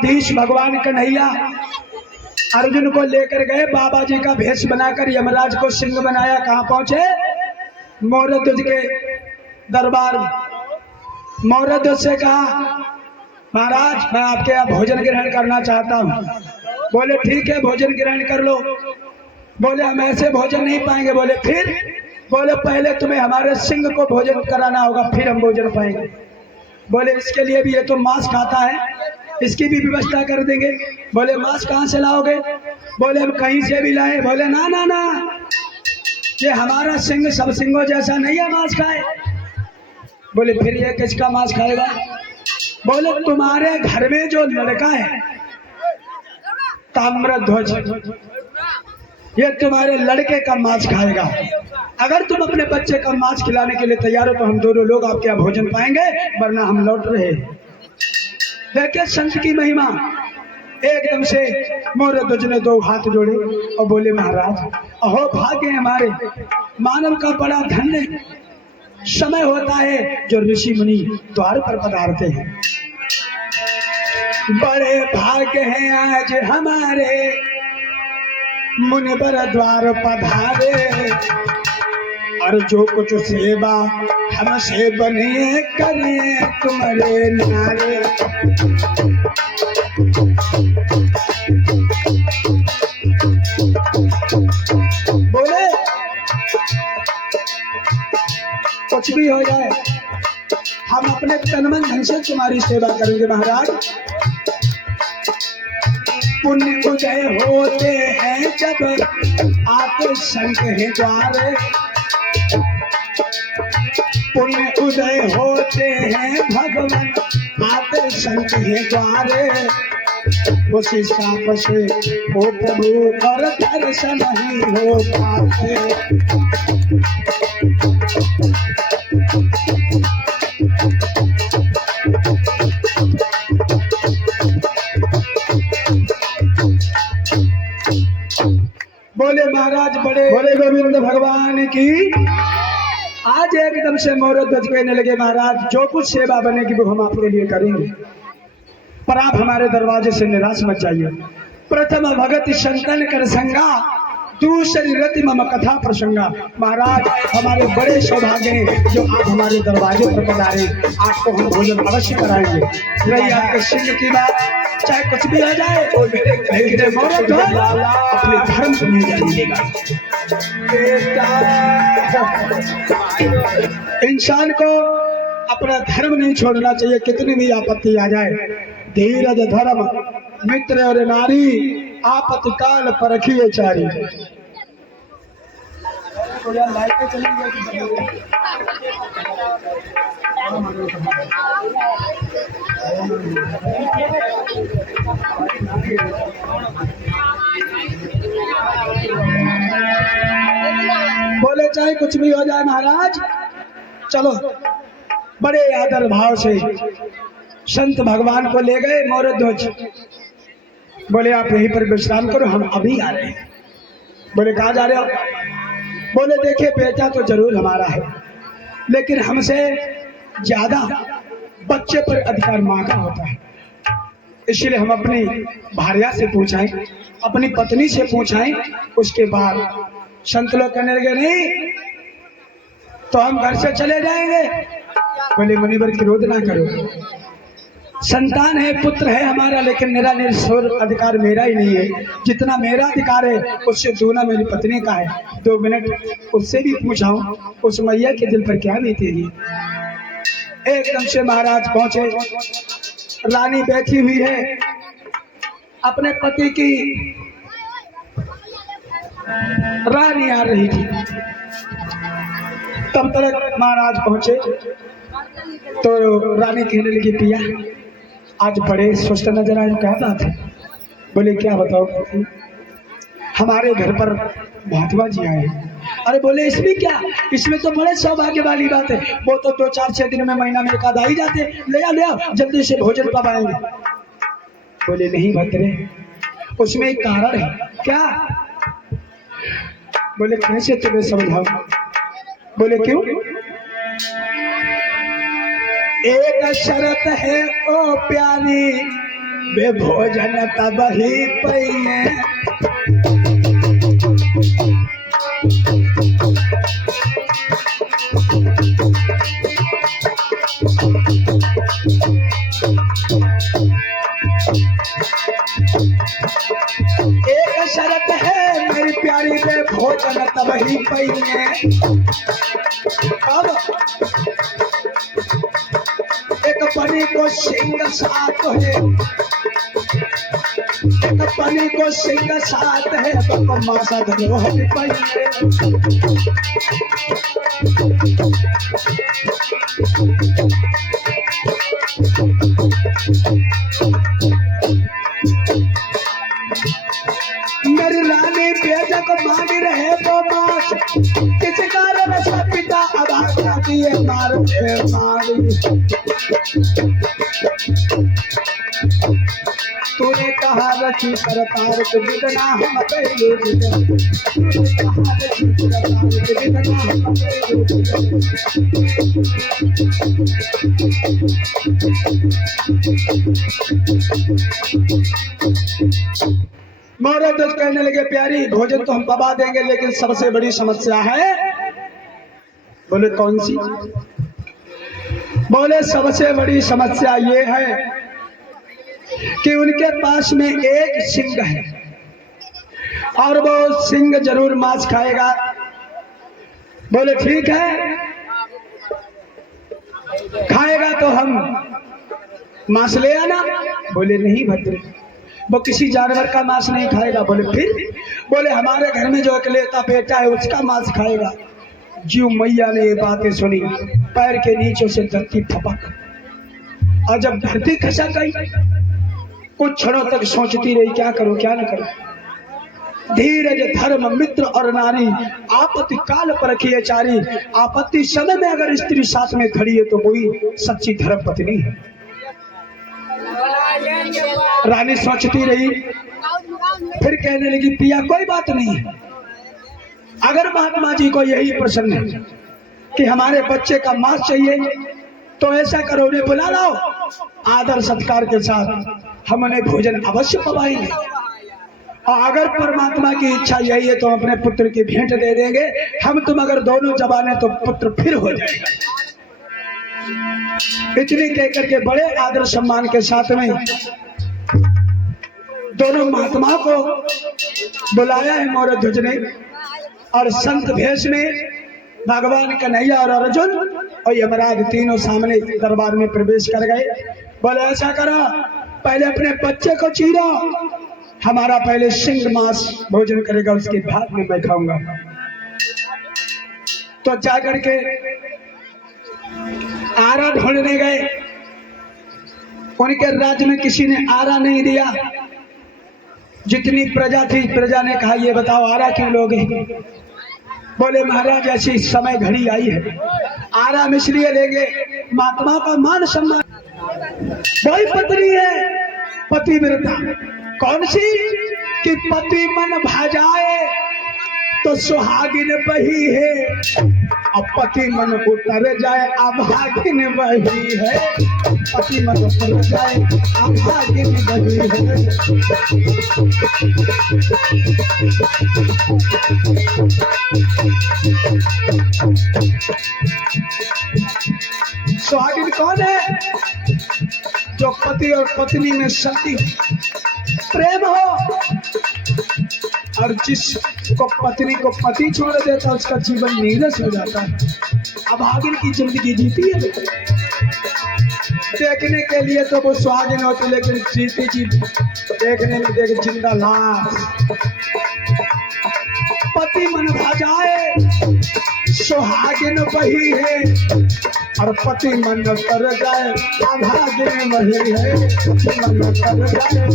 द्वारकाधीश भगवान कन्हैया अर्जुन को लेकर गए, बाबा जी का भेष बनाकर यमराज को सिंह बनाया। कहाँ पहुंचे? मोरध्वज के दरबार में। मोरध्वज से कहा, महाराज मैं आपके यहाँ भोजन ग्रहण करना चाहता हूँ। बोले ठीक है, भोजन ग्रहण कर लो। बोले हम ऐसे भोजन नहीं पाएंगे। बोले फिर? बोले पहले तुम्हें हमारे सिंह को भोजन कराना होगा, फिर हम भोजन पाएंगे। बोले इसके लिए भी, ये तो मांस खाता है, इसकी भी व्यवस्था कर देंगे। बोले मांस कहाँ से लाओगे? बोले हम कहीं से भी लाए। बोले ना ना ना, ये हमारा सिंह सब सिंहों जैसा नहीं है, मांस खाए। बोले फिर ये किसका मांस खाएगा? बोले तुम्हारे घर में जो लड़का है ताम्रध्वज, ये तुम्हारे लड़के का मांस खाएगा। अगर तुम अपने बच्चे का मांस खिलाने के लिए तैयार हो तो हम दोनों लोग आपके यहाँ भोजन पाएंगे, वरना हम लौट रहे। देखिए संत की महिमा। एकदम से मोरध्वज ने दो हाथ जोड़े और बोले महाराज अहो भाग्य हमारे, मानव का बड़ा धन्य समय होता है जो ऋषि मुनि द्वार पर पधारते हैं। बड़े भाग्य हैं आज हमारे, मुनिवर द्वार पधारे, और जो कुछ सेवा हमसे बने करिए तुम्हारे नारे। बोले कुछ भी हो जाए हम अपने तन मन धन से तुम्हारी सेवा करेंगे महाराज। पुण्य उदय होते हैं जब आते संत हैं द्वारे, पुण्य उदय होते हैं भगवान आते संत हैं द्वारे। उसी साप से हो प्रभु और दर्शन ही हो पाते। बोले महाराज बड़े बोले गोविंद भगवान की। आज एकदम से मोरध्वज कहने लगे महाराज जो कुछ सेवा बनेगी वो हम आपके लिए करेंगे, पर आप हमारे दरवाजे से निराश मत जाइए। प्रथम भगति संतन कर संगा, दूसरी रति मम कथा प्रसंगा। महाराज हमारे बड़े सौभाग्य हैं जो आप हमारे दरवाजे पर पधारे, आपको हम भोजन अवश्य कराएंगे। रही आपके सिंह की बात, चाहे कुछ भी हो जाए अपने धर्म को नहीं जानिएगा। इंसान को अपना धर्म नहीं छोड़ना चाहिए, कितनी भी आपत्ति आ जाए। धीरज धर्म मित्र और नारी, आपत्ति काल परखिए चारी। बोले चाहे कुछ भी हो जाए महाराज, चलो। बड़े आदर भाव से संत भगवान को ले गए मोरध्वज। बोले आप यहीं पर विश्राम करो, हम अभी आ रहे हैं। बोले कहाँ जा रहे हो? बोले देखिए बेटा तो जरूर हमारा है, लेकिन हमसे ज्यादा बच्चे पर अधिकार माँ का होता है, इसलिए हम अपनी भार्या से पूछाएं, अपनी पत्नी से पूछाएं, उसके बाद। संत लोग कहने लगे नहीं तो हम घर से चले जाएंगे। बोले मुनिवर विरोध ना करो, संतान है पुत्र है हमारा, लेकिन मेरा निस्वार्थ अधिकार मेरा ही नहीं है। जितना मेरा अधिकार है उससे दूना मेरी पत्नी का है। 2 मिनट उससे भी पूछाऊं उस मैया के दिल पर क्या बीतेगी। एकदम से महाराज पहुंचे, रानी बैठी हुई है, अपने पति की रानी आ रही थी। तब तक महाराज पहुंचे तो रानी कहने लगी पिया आज बड़े स्वस्थ नजर आए, क्या बात है? बोले क्या बताओ, हमारे घर पर महात्मा जी आए। अरे बोले इसमें क्या, इसमें तो बड़े सौभाग्य वाली बात है। वो तो 2-4-6 दिन में महीना में एक आध ही जाते। ले आओ जल्दी से भोजन कब आएंगे? बोले नहीं भद्रे, उसमें एक कारण है। क्या? बोले कैसे तुम्हें समझाऊं? बोले क्यों? एक शर्त है ओ प्यारी वे भोजन तब ही पइए। एक शर्त है मेरी प्यारी, वे भोजन तब ही पइए। अब एक पनी को सिंह साथ है, एक पनी को सिंह साथ है, तो मासा धरो पइए। मेरी रानी बेजक मांग रहे तो मास, किसी कारण से पिता अभागा दिए मार मारी। तूने कहा रखी करतार के बिना हम पहले तूने कहा रखी करतार के बिना हम मोरे दोस्त कहने लगे प्यारी भोजन तो हम दबा देंगे, लेकिन सबसे बड़ी समस्या है। बोले कौन सी? बोले सबसे बड़ी समस्या ये है कि उनके पास में एक सिंह है और वो सिंह जरूर मांस खाएगा। बोले ठीक है, खाएगा तो हम मांस ले आना। बोले नहीं भद्र, वो किसी जानवर का मांस नहीं खाएगा। बोले फिर? बोले हमारे घर में जो अकेलेता बेटा है उसका मांस खाएगा। जीव मैया ने ये बातें सुनी, पैर के नीचे से धरती फपक, और जब धरती खसक गई कुछ क्षणों तक सोचती रही क्या करूं क्या न करूं। धीरज धर्म मित्र और नारी, आपत्ति काल परखिए चारी। आपत्ति समय में अगर स्त्री साथ में खड़ी है तो कोई सच्ची धर्म पत्नी है। रानी सोचती रही, फिर कहने लगी पिया कोई बात नहीं है, अगर महात्मा जी को यही प्रसन्न है कि हमारे बच्चे का मांस चाहिए तो ऐसा करो, उन्हें बुला लाओ, आदर सत्कार के साथ हम उन्हें भोजन अवश्य पवाएंगे। और अगर परमात्मा की इच्छा यही है तो अपने पुत्र की भेंट दे देंगे। हम तुम अगर दोनों जवान तो पुत्र फिर हो जाएगा। इतनी कहकर के बड़े आदर सम्मान के साथ में दोनों महात्मा को बुलाया है मोर ध्वज ने, और संत भेष में भगवान कन्हैया और अर्जुन और यमराज तीनों सामने दरबार में प्रवेश कर गए। बोले ऐसा करो, पहले अपने बच्चे को चीरो, हमारा पहले सिंह मांस भोजन करेगा, उसके बाद में मैं खाऊंगा। तो जाकर के आरा ढूंढने गए। उनके राज्य में किसी ने आरा नहीं दिया। जितनी प्रजा थी, प्रजा ने कहा ये बताओ आरा क्यों लोगे? बोले महाराज ऐसी समय घड़ी आई है, आराम इसलिए लेंगे महात्मा का मान सम्मान। वही पत्नी है पतिव्रता, कौन सी? कि पति मन भाजाए तो सुहागिन वही है, अब पति मन उतर जाए अभागिन वही है। पति मन उतर जाए अभागिन वही है। सुहागिन कौन है? जो पति और पत्नी में सती प्रेम हो, और जिसको पत्नी को पति छोड़ देता उसका जीवन नीरस हो जाता है। अभागिन की जिंदगी जीती है। देखने के लिए तो वो सुहागिन होती, लेकिन जीती जी देखने में देख जिंदा लाश। पति मन भाजाए सुहागिन वही है, और पति मन कर जाए अभागिन वही है। पति मन कर जाए